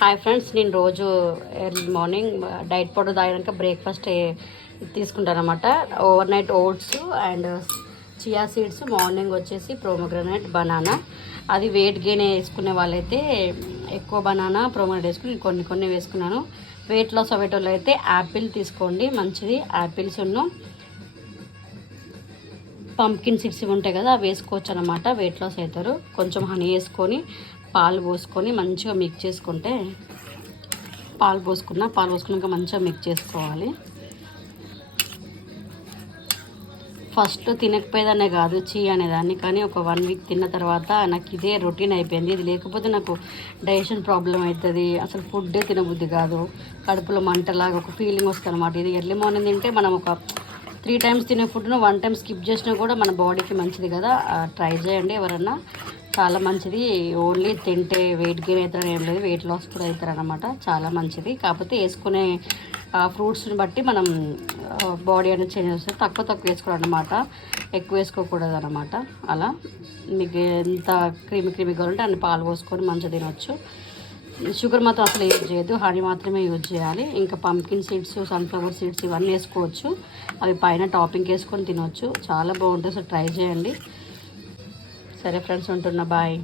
Hi friends, నేను రోజు early morning diet powder తాగినాక బ్రేక్ఫాస్ట్ తీసుకుంటాను అనమాట. Overnight oats and chia seeds, morning వచ్చేసి ప్రోమోగ్రానైట్, బనానా. అది వెయిట్ గెయిన్ వేసుకునే వాళ్ళైతే ఎక్కువ బనానా ప్రోమోగ్రానైట్ వేసుకుని కొన్ని వేసుకున్నాను. వెయిట్ లాస్ అయ్యేటోళ్ళు అయితే యాపిల్ తీసుకోండి, మంచిది. యాపిల్స్ పంప్కిన్ సీడ్స్ ఉంటాయి కదా, అవి వేసుకోవచ్చు అనమాట. వెయిట్ లాస్ అవుతారు. కొంచెం హనీ వేసుకొని పాలు పోసుకొని మంచిగా మిక్స్ చేసుకుంటే, పాలు పోసుకున్నాక మంచిగా మిక్స్ చేసుకోవాలి. ఫస్ట్ తినకపోయేదాన్నే కాదు చీ అనేదాన్ని, కానీ ఒక 1 వీక్ తిన్న తర్వాత నాకు ఇదే రొటీన్ అయిపోయింది. ఇది లేకపోతే నాకు డైజెషన్ ప్రాబ్లం అవుతుంది, అసలు ఫుడ్డే తినబుద్ధి కాదు, కడుపులో మంటలాగా ఒక ఫీలింగ్ వస్తుంది అనమాట. ఇది ఎర్లీ మార్నింగ్ తింటే మనం ఒక 3 టైమ్స్ తినే ఫుడ్ను 1 టైం స్కిప్ చేసినా కూడా మన బాడీకి మంచిది కదా. ట్రై చేయండి ఎవరన్నా, చాలా మంచిది. ఓన్లీ తింటే వెయిట్ గెయిన్ అవుతారని ఏం లేదు, వెయిట్ లాస్ కూడా అవుతారనమాట. చాలా మంచిది. కాకపోతే వేసుకునే ఫ్రూట్స్ని బట్టి మనం బాడీ అనేది చేంజ్ వస్తుంది. తక్కువ వేసుకోవడం అనమాట, ఎక్కువ వేసుకోకూడదు అనమాట. అలా మీకు ఎంత క్రీమీ కావాలంటే అన్ని పాలు పోసుకొని మంచిగా తినొచ్చు. షుగర్ మాత్రం అసలు యూజ్ చేయొద్దు, హనీ మాత్రమే యూజ్ చేయాలి. ఇంకా పంప్కిన్ సీడ్స్, సన్ఫ్లవర్ సీడ్స్ ఇవన్నీ వేసుకోవచ్చు. అవి పైన టాపింగ్ వేసుకొని తినొచ్చు, చాలా బాగుంటుంది. అసలు ట్రై చేయండి. సరే ఫ్రెండ్స్, ఉంటున్నా, బాయ్.